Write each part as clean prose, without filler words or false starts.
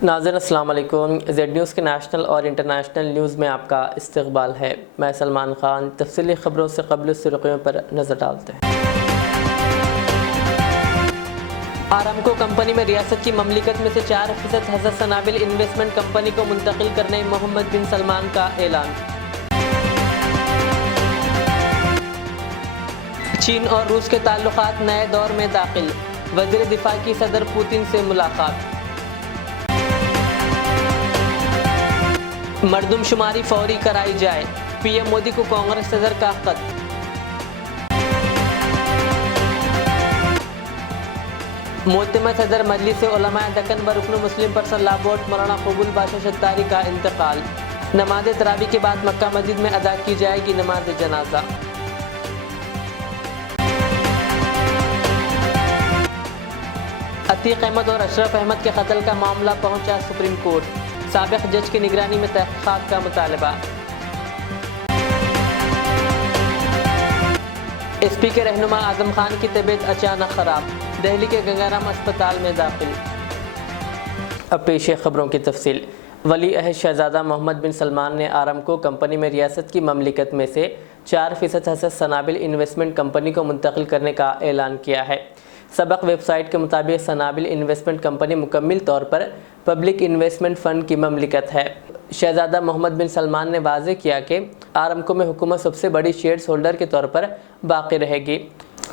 नाज़रीन अस्सलाम वालेकुम। जेड न्यूज़ के नेशनल और इंटरनेशनल न्यूज़ में आपका इस्तकबाल है। मैं सलमान खान। तफसीली ख़बरों से क़ब्ल सुर्ख़ियों पर नज़र डालते हैं। आरामको कंपनी में रियासत की ममलिकत में से 4% हज़रत सनाबिल इन्वेस्टमेंट कंपनी को मुंतकिल करने मोहम्मद बिन सलमान का ऐलान। चीन और रूस के ताल्लुकात नए दौर में दाखिल। वज़ीर दिफा की सदर पुतिन से मुलाकात। मरदमशुमारी फौरी कराई जाए, पीएम मोदी को कांग्रेस सदर का खत। मोतमद सदर मजलिस उलमा दक्कन व रुकन मुस्लिम पर्सन लॉ बोर्ड मौलाना कबूल बादशाह शत्तारी का इंतकाल। नमाज तरावी के बाद मक्का मस्जिद में अदा की जाएगी नमाज जनाजा। अतीक अहमद और अशरफ अहमद के कत्ल का मामला पहुंचा सुप्रीम कोर्ट। साबिक जज की निगरानी में तहक़ीक़ात का मुतालबा। एसपी के रहनुमा आज़म खान की तबीयत अचानक ख़राब, दिल्ली के गंगाराम अस्पताल में दाखिल। अब पेश है ख़बरों की तफसील। वली अहद शहज़ादा मोहम्मद बिन सलमान ने आरामको कंपनी में रियासत की ममलिकत में से 4% हज़रत सनाबिल इन्वेस्टमेंट कंपनी को मुंतकिल करने का ऐलान किया है। सबक वेबसाइट के मुताबिक सनाबिल इन्वेस्टमेंट कंपनी मुकम्मल तौर पर पब्लिक इन्वेस्टमेंट फ़ंड की ममलिकत है। शहज़ादा मोहम्मद बिन सलमान ने वाज़ेह किया कि आरामको में हुकूमत सबसे बड़ी शेयर्स होल्डर के तौर पर बाकी रहेगी।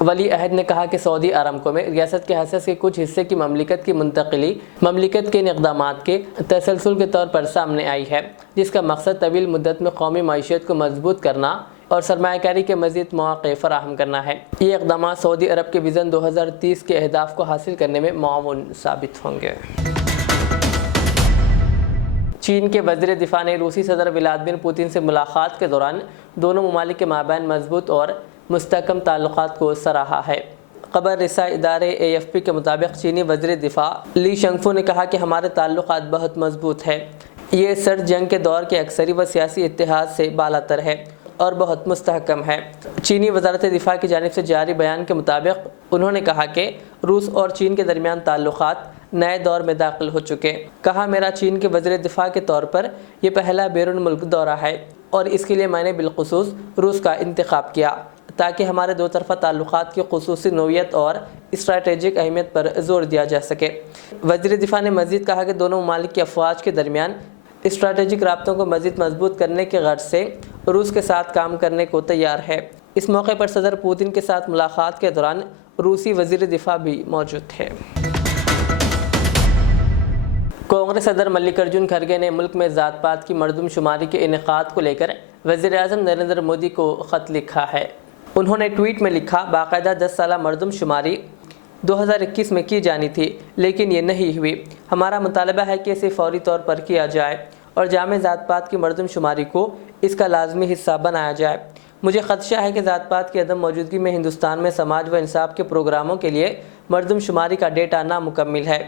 वली अहद ने कहा कि सऊदी आरामको में रियासत के हसस के कुछ हिस्से की ममलिकत की मुंतकिली ममलिकत के इक़दामात के तसलसल के तौर पर सामने आई है, जिसका मकसद तवील मुद्दत में कौमी मईशत को मजबूत करना और सरमायाकारी के मज़ीद मौक़े फ़राहम करना है। ये इक़दाम सऊदी अरब के विज़न 2030 के अहदाफ़ को हासिल करने में मुआवन साबित होंगे। चीन के वज़ीर दिफा ने रूसी सदर व्लादिमीर पुतिन से मुलाकात के दौरान दोनों ममालिक के माबैन मजबूत और मुस्तहकम ताल्लुकात को सराहा है। खबर रसा इदारे AFP के मुताबिक चीनी वज़ीर दिफा ली शंगफू ने कहा कि हमारे ताल्लुकात बहुत मजबूत है। ये सर्द जंग के दौर के अक्सरी व सियासी इत्तेहाद से बालातर है और बहुत मुस्तहकम है। चीनी वज़ारत दिफा की जानिब से जारी बयान के मुताबिक उन्होंने कहा कि रूस और चीन के दरमियान ताल्लुकात नए दौर में दाखिल हो चुके। कहा, मेरा चीन के वज़ीर दिफा के तौर पर यह पहला बैरून मुल्क दौरा है और इसके लिए मैंने बिलखुसूस रूस का इंतखाब किया ताकि हमारे दो तरफ़ा ताल्लुकात की खुसूसी नोयत और स्ट्रैटेजिक अहमियत पर जोर दिया जा सके। वज़ीर दिफा ने मज़ीद कहा कि दोनों ममालिक की अफवाज के दरमियान स्ट्रैटेजिक राब्तों को मज़ीद मजबूत करने के गर्ज से रूस के साथ काम करने को तैयार है। इस मौके पर सदर पुतिन के साथ मुलाकात के दौरान रूसी वज़ीर दिफा भी मौजूद थे। कांग्रेस सदर मल्लिकार्जुन खड़गे ने मुल्क में ज़ात पात की मरदमशुमारी के इनेकाद को लेकर वज़ीर आज़म नरेंद्र मोदी को ख़त लिखा है। उन्होंने ट्वीट में लिखा, बाकायदा 10 साला मरदमशुमारी 2021 में की जानी थी, लेकिन ये नहीं हुई। हमारा मुतालबा है कि इसे फौरी तौर पर किया जाए और जामे ज़ात पात की मरदमशुमारी को इसका लाजमी हिस्सा बनाया जाए। मुझे ख़दशा है कि ज़ात पात की अदम मौजूदगी में हिंदुस्तान में समाज व इंसाफ के प्रोग्रामों के लिए मरदमशुमारी का डेटा नामुकम्मिल है।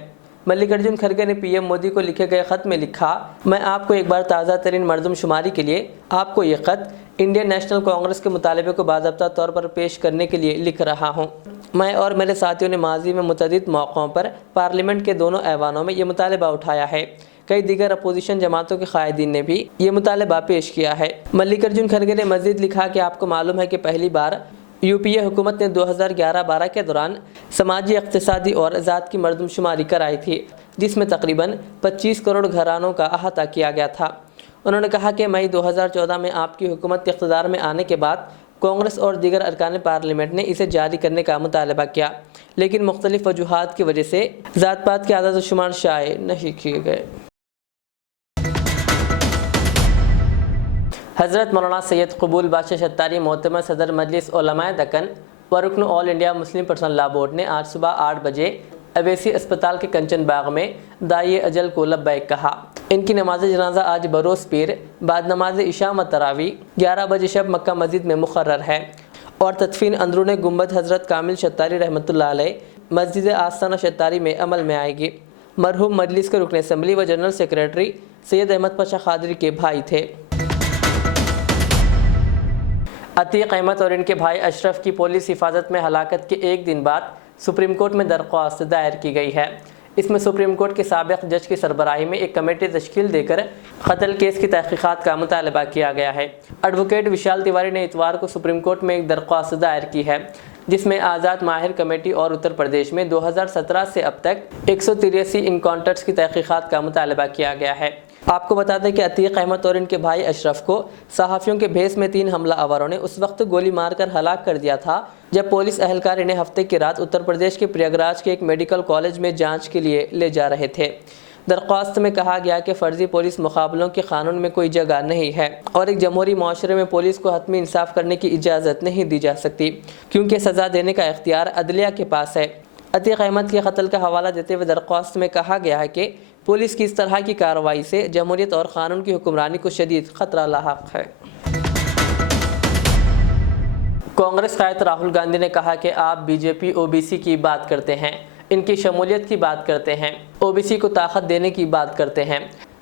मल्लिकार्जुन खड़गे ने पीएम मोदी को लिखे गए ख़त में लिखा, मैं आपको एक बार ताज़ा तरीन मरदमशुमारी के लिए आपको ये ख़त इंडियन नेशनल कांग्रेस के मुतालबे को बाज़ाब्ता तौर पर पेश करने के लिए लिख रहा हूँ। मैं और मेरे साथियों ने माजी में मुतअद्दिद मौक़ों पर पार्लियामेंट के दोनों ऐवानों में ये मुतालबा उठाया है। कई दीगर अपोजिशन जमातों के कायदीन ने भी ये मुतालबा पेश किया है। मल्लिकार्जुन खड़गे ने मज़ीद लिखा कि आपको मालूम है कि पहली बार UPA हुकूमत ने 2011-12 के दौरान समाजी, इक़्तिसादी और ज़ात की मरदमशुमारी कराई थी, जिसमें तकरीबन 25 करोड़ घरानों का अहाता किया गया था। उन्होंने कहा कि मई 2014 में आपकी हुकूमत इक़्तिदार में आने के बाद कांग्रेस और दीगर अरकान पार्लियामेंट ने इसे जारी करने का मुतालबा किया, लेकिन मुख्तलिफ वजूहात की वजह से ज़ात पात के आदाद शुमार शाये नहीं किए गए। हज़रत मौलाना सैयद कबूल बादशाह शत्तारी मोतमद सदर मजलिस उलमा दक्कन व रुकन all India Muslim person law board ने आज सुबह 8 बजे अवैसी अस्पताल के कंचन बाग में दाई अजल को लब्बैक कहा। इनकी नमाज जनाजा आज बरोज़ पीर बाद नमाज इशा व तरावी 11 बजे शब मक्का मस्जिद में मुकर्रर है और तदफीन अंदरून गुंबद हज़रत कामिल शत्तारी रहमतुल्लाह अलैह मस्जिद आस्ताना शत्तारी में अमल में आएगी। मरहूम मजलिस के रुकन असम्बली व जनरल सेक्रेटरी सैयद अहमद पाशा खादरी के भाई थे। अतीक अहमद और इनके भाई अशरफ की पुलिस हिफाजत में हलाकत के एक दिन बाद सुप्रीम कोर्ट में दरख्वास्त दायर की गई है। اس میں سپریم کورٹ کے سابق جج کی سربراہی میں ایک کمیٹی تشکیل دے کر قتل کیس کی تحقیقات کا مطالبہ کیا گیا ہے۔ ایڈوکیٹ وشال تیواری نے اتوار کو سپریم کورٹ میں ایک درخواست دائر کی ہے جس میں آزاد ماہر کمیٹی اور اتر پردیش میں 2017 سے اب تک 183 انکاؤنٹرز کی تحقیقات کا مطالبہ کیا گیا ہے۔ آپ کو بتا دیں کہ عتیق احمد اور ان کے بھائی اشرف کو صحافیوں کے بھیس میں 3 حملہ آوروں نے اس وقت گولی مار کر ہلاک کر دیا تھا جب پولیس اہلکار انہیں ہفتے کی رات اتر پردیش کے پریاگراج کے ایک میڈیکل کالج میں جانچ کے لیے لے جا رہے تھے۔ درخواست میں کہا گیا کہ فرضی پولیس مقابلوں کے قانون میں کوئی جگہ نہیں ہے اور ایک جمہوری معاشرے میں پولیس کو حتمی انصاف کرنے کی اجازت نہیں دی جا سکتی کیونکہ سزا دینے کا اختیار عدلیہ کے پاس ہے۔ عتیق احمد کے قتل کا حوالہ دیتے ہوئے درخواست میں کہا گیا ہے کہ پولیس کی اس طرح کی کارروائی سے جمہوریت اور قانون کی حکمرانی کو شدید خطرہ لاحق ہے۔ کانگریس قائد راہل گاندھی نے کہا کہ آپ بی جے پی او بی سی کی بات کرتے ہیں، ان کی شمولیت کی بات کرتے ہیں، او بی سی کو طاقت دینے کی بات کرتے ہیں،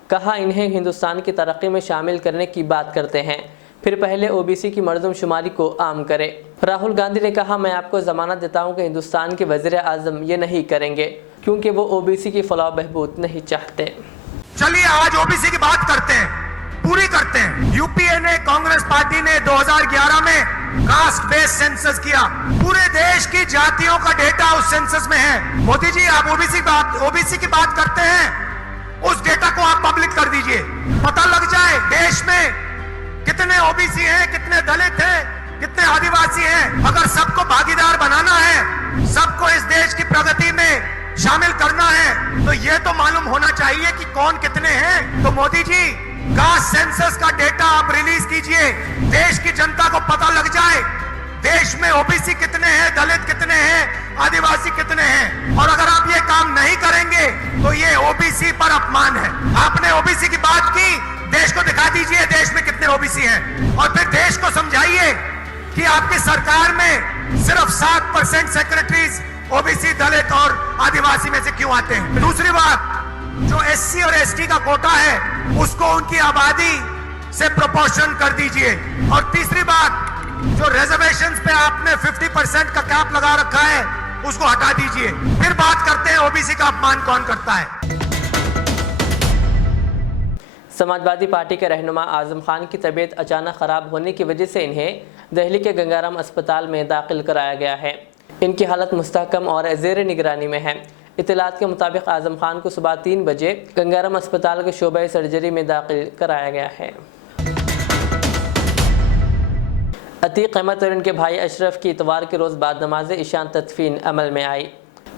کہا انہیں ہندوستان کی ترقی میں شامل کرنے کی بات کرتے ہیں، پھر پہلے او بی سی کی مردم شماری کو عام کرے۔ راہل گاندھی نے کہا میں آپ کو ضمانت دیتا ہوں کہ ہندوستان کے وزیر اعظم یہ نہیں کریں گے کیونکہ وہ او بی سی کی فلاح و بہبود نہیں چاہتے۔ چلیے آج او بی سی کی بات کرتے ہیں، پوری کرتے ہیں۔ یو پی اے نے، کانگریس پارٹی نے 2011 میں کاسٹ بیس سینسس کیا، پورے دیش کی جاتیوں کا ڈیٹا اس سینسس میں ہے۔ مودی جی آپ او بی سی کی بات کرتے ہیں، اس ڈیٹا کو آپ پبلک کر دیجئے، پتہ لگ جائے دیش میں کتنے او بی سی ہیں، کتنے دلت ہیں، کتنے آدیواسی ہیں۔ اگر سب کو بھاگیدار بنانا ہے، سب کو اس دیش کی پرگتی میں شامل کرنا ہے تو یہ تو معلوم ہونا چاہیے کہ کون کتنے ہیں۔ تو مودی جی کاسٹ سینسس کا ڈیٹا آپ ریلیز کیجئے، دیش کی جنتا کو پتہ لگ جائے دیش میں او بی سی کتنے ہیں، دلت کتنے ہیں، آدیواسی کتنے ہیں۔ اور اگر آپ یہ کام نہیں کریں گے تو یہ او بی سی پر اپمان ہے۔ آپ نے او بی سی کی بات کی، دیش کو دکھا دیجئے دیش میں کتنے او بی سی ہیں اور پھر دیش کو سمجھائیے کہ آپ کی سرکار میں صرف 7% secretaries O B C, Dalit اور آدیواسی میں سے کیوں آتے ہیں۔ دوسری بات، جو ایس سی اور ایس ٹی کا کوٹا ہے اس کو ان کی آبادی سے پروپورشن کر دیجئے۔ اور تیسری بات، جو ریزرویشنز پہ آپ نے 50% کا کیپ لگا رکھا ہے اس کو ہٹا دیجئے۔ پھر بات کرتے ہیں او بی سی کا اپمان کون کرتا ہے۔ سماجوادی پارٹی کے رہنما اعظم خان کی طبیعت اچانک خراب ہونے کی وجہ سے انہیں دہلی کے گنگارام اسپتال میں داخل کرایا گیا ہے۔ ان کی حالت مستحکم اور زیر نگرانی میں ہے۔ اطلاعات کے مطابق اعظم خان کو صبح 3 بجے گنگارام اسپتال کے شعبہ سرجری میں داخل کرایا گیا ہے۔ عتیق احمد اور ان کے بھائی اشرف کی اتوار کے روز بعد نماز عشاء تدفین عمل میں آئی۔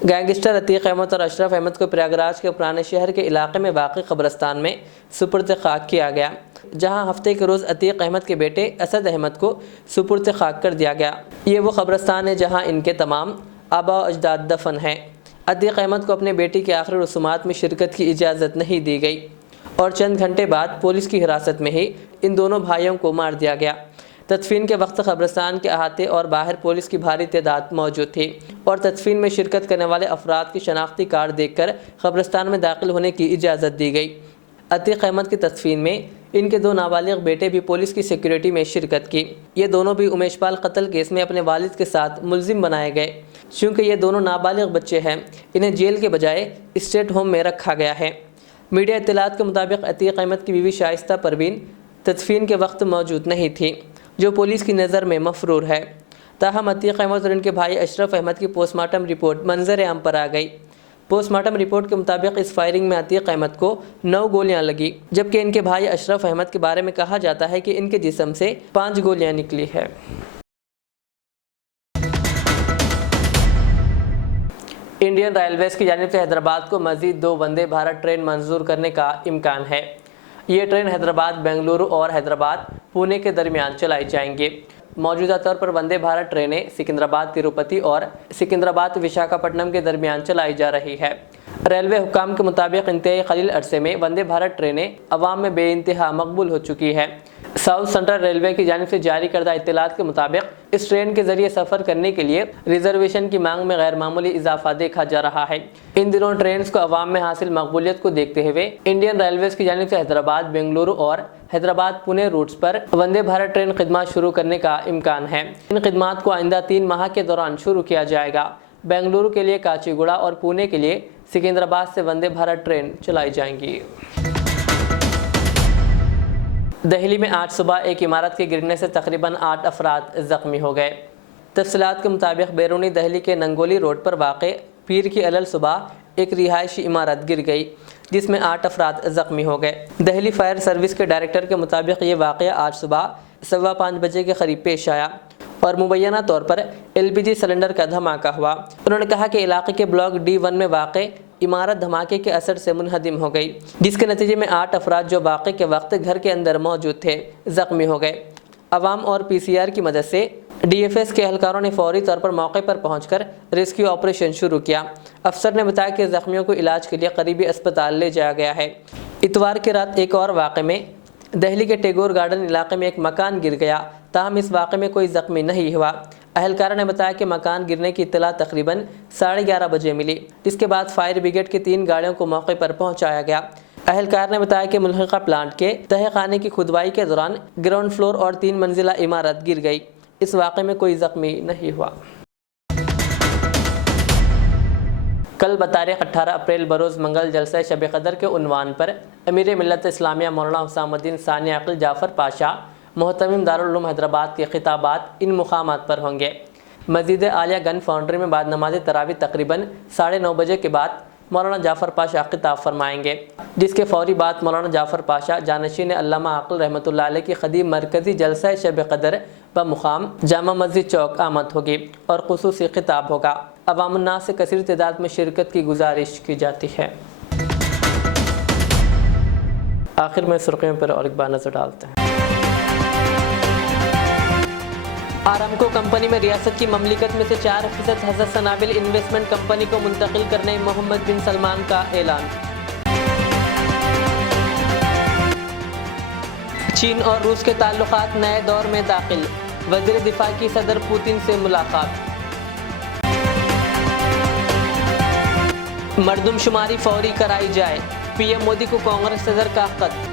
گینگسٹر عتیق احمد اور اشرف احمد کو پریاگراج کے پرانے شہر کے علاقے میں واقع قبرستان میں سپرد خاک کیا گیا، جہاں ہفتے کے روز عتیق احمد کے بیٹے اسد احمد کو سپرد خاک کر دیا گیا۔ یہ وہ قبرستان ہے جہاں ان کے تمام آباء و اجداد دفن ہیں۔ عتیق احمد کو اپنے بیٹی کے آخری رسومات میں شرکت کی اجازت نہیں دی گئی اور چند گھنٹے بعد پولیس کی حراست میں ہی ان دونوں بھائیوں کو مار دیا گیا۔ تدفین کے وقت قبرستان کے احاطے اور باہر پولیس کی بھاری تعداد موجود تھی اور تدفین میں شرکت کرنے والے افراد کی شناختی کارڈ دیکھ کر قبرستان میں داخل ہونے کی اجازت دی گئی۔ عتیق احمد کی تدفین میں ان کے 2 نابالغ بیٹے بھی پولیس کی سیکیورٹی میں شرکت کی۔ یہ دونوں بھی امیش پال قتل کیس میں اپنے والد کے ساتھ ملزم بنائے گئے۔ چونکہ یہ دونوں نابالغ بچے ہیں، انہیں جیل کے بجائے اسٹیٹ ہوم میں رکھا گیا ہے۔ میڈیا اطلاعات کے مطابق عتیق احمد کی بیوی شائستہ پروین تدفین کے وقت موجود نہیں تھی، جو پولیس کی نظر میں مفرور ہے۔ تاہم عتیق احمد اور ان کے بھائی اشرف احمد کی پوسٹ مارٹم رپورٹ منظر عام پر آ گئی۔ پوسٹ مارٹم رپورٹ کے مطابق اس فائرنگ میں عتیق احمد کو 9 گولیاں لگی، جبکہ ان کے بھائی اشرف احمد کے بارے میں کہا جاتا ہے کہ ان کے جسم سے 5 گولیاں نکلی ہے۔ انڈین ریلویز کی جانب سے حیدرآباد کو مزید 2 وندے بھارت ٹرین منظور کرنے کا امکان ہے۔ یہ ٹرین حیدرآباد بنگلورو اور حیدرآباد پونے کے درمیان چلائی جائیں گے۔ موجودہ طور پر وندے بھارت ٹرینیں سکندرآباد تروپتی اور سکندرآباد وشاکھاپٹنم کے درمیان چلائی جا رہی ہے۔ ریلوے حکام کے مطابق انتہائی قلیل عرصے میں وندے بھارت ٹرینیں عوام میں بے انتہا مقبول ہو چکی ہے۔ ساؤتھ سینٹرل ریلوے کی جانب سے جاری کردہ اطلاعات کے مطابق اس ٹرین کے ذریعے سفر کرنے کے لیے ریزرویشن کی مانگ میں غیر معمولی اضافہ دیکھا جا رہا ہے۔ ان دنوں ٹرینز کو عوام میں حاصل مقبولیت کو دیکھتے ہوئے انڈین ریلویز کی جانب سے حیدرآباد بنگلورو اور حیدرآباد پونے روٹس پر وندے بھارت ٹرین خدمات شروع کرنے کا امکان ہے۔ ان خدمات کو آئندہ 3 ماہ کے دوران شروع کیا جائے گا۔ بنگلورو کے لیے کاچی گوڑا اور پونے کے لیے सिकंदराबाद से वंदे भारत ट्रेन चलाई जाएंगी। दिल्ली में आज सुबह एक इमारत के गिरने से तकरीबन 8 अफराद ज़ख्मी हो गए। तफसीलात के मुताबिक बैरूनी दिल्ली के नंगोली रोड पर वाक़े पीर की अलल सुबह एक रिहायशी इमारत गिर गई जिसमें 8 अफराद ज़ख्मी हो गए। दिल्ली फायर सर्विस के डायरेक्टर के मुताबिक ये वाक़या आज सुबह 5:15 बजे के करीब पेश आया और मुबैना तौर पर LPG सिलेंडर का धमाका हुआ। उन्होंने कहा कि इलाके के ब्लॉक D1 में वाक़े इमारत धमाके के असर से मुनहदिम हो गई, जिसके नतीजे में 8 अफराद जो वाक़े के वक्त घर के अंदर मौजूद थे ज़ख्मी हो गए। अवाम और PCR की मदद से DFS के एहलकारों ने फौरी तौर पर मौके पर पहुंचकर रेस्क्यू ऑपरेशन शुरू किया। अफसर ने बताया कि ज़ख्मियों को इलाज के लिए करीबी अस्पताल ले जाया गया है। इतवार की रात एक और वाक़े में दिल्ली के टैगोर गार्डन इलाके में एक मकान गिर गया, ताहम इस वाक़े में कोई ज़ख्मी नहीं हुआ। अहलकारों ने बताया कि मकान गिरने की इत्तला तकरीबन 11:30 बजे मिली, जिसके बाद फायर ब्रिगेड की 3 गाड़ियों को मौके पर पहुंचाया गया। अहलकार ने बताया कि मुल्हिका प्लांट के तहखाने की खुदवाई के दौरान ग्राउंड फ्लोर और 3 मंजिला इमारत गिर गई। इस वाक़े में कोई ज़ख्मी नहीं हुआ। कल बतारीख 18 अप्रैल बरोज़ मंगल जलसा शब क़दर के उन्वान पर अमीर मिल्लत इस्लामिया मौलाना हुसामुद्दीन सानी अक़िल जाफ़र पाशा मोहतमिम दारुल उलूम हैदराबाद के खिताबात इन मुकामात पर होंगे। मस्जिद आलिया गन फाउंड्री में बाद नमाज तरावी तकरीबन 9:30 बजे के बाद मौलाना जाफ़र पाशा खिताब फरमाएंगे, जिसके फौरी बाद मौलाना जाफ़र पाशा जानशीन अल्लामा अक़िल रहमतुल्लाह अलैह की ख़दीम मरकज़ी जलसा शब क़दर व मुकाम जामा मस्जिद चौक आमद होगी और ख़ुसूसी खिताब होगा। अवामुन्नास से कसीर तादाद में शिरकत की गुजारिश की जाती है। आखिर में सुर्खियों पर और एक बार नज़र डालते हैं। आरामको कंपनी में रियासत की ममलिकत में से 4% हज़रत सनाबिल इन्वेस्टमेंट कंपनी को मुंतकिल करने मोहम्मद बिन सलमान का ऐलान। चीन और रूस के ताल्लुकात नए दौर में दाखिल, वज़ीर दिफा की सदर पुतिन से मुलाकात। मरदमशुमारी फौरी कराई जाए, PM मोदी को कांग्रेस सदर का खत।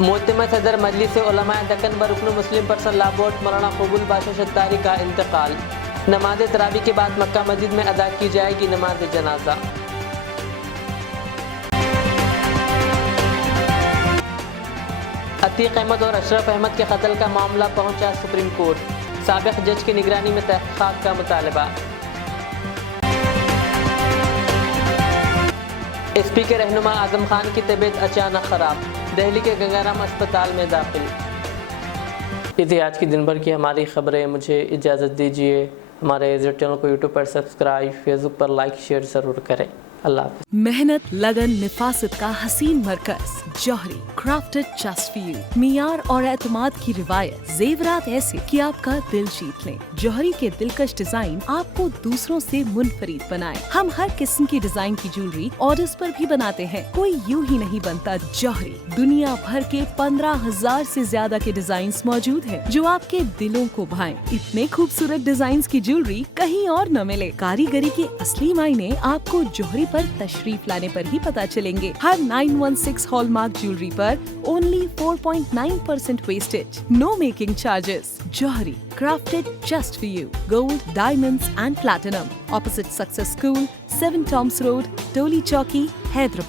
मोहतरमा सदर मजलिस उलमाए दक्कन व रुकन मुस्लिम पर्सन लॉ बोर्ड मौलाना कबूल बादशाह शत्तारी का इंतकाल। नमाज तरावी के बाद मक्का मस्जिद में अदा की जाएगी नमाज जनाजा। अतीक अहमद और अशरफ अहमद के कत्ल का मामला पहुंचा सुप्रीम कोर्ट, साबिक जज की निगरानी में तहक़ीक़ात का मुतालबा। SP के रहनुमा आज़म खान की तबीयत अचानक ख़राब, दिल्ली के गंगाराम अस्पताल में दाखिल। इसी आज की दिन भर की हमारी खबरें। मुझे इजाज़त दीजिए। हमारे चैनल को यूट्यूब पर सब्सक्राइब, फेसबुक पर लाइक शेयर ज़रूर करें। अल्लाह हाफ़िज़। मेहनत, लगन, निफासत का हसीन मरकज जौहरी, क्राफ्टेड जस्ट फॉर यू। मियार और एतमाद की रिवायत, जेवरात ऐसे कि आपका दिल जीत लें। जौहरी के दिलकश डिजाइन आपको दूसरों से मुनफरिद बनाए। हम हर किस्म की डिजाइन की ज्वेलरी ऑर्डर्स पर भी बनाते हैं, कोई यूं ही नहीं बनता। जौहरी दुनिया भर के 15,000 से ज्यादा के डिजाइन मौजूद हैं जो आपके दिलों को भाएं। इतने खूबसूरत डिजाइन की ज्वेलरी कहीं और न मिले। कारीगरी के असली मायने आपको जौहरी पर तशरीफ लाने पर ही पता चलेंगे। हर 916 हॉलमार्क ज्वेलरी पर only 4.9% wastage, no making charges. जौहरी, crafted just for you. Gold, diamonds and platinum. Opposite Success School, 7 Toms Road, Toli Chowki, Hyderabad.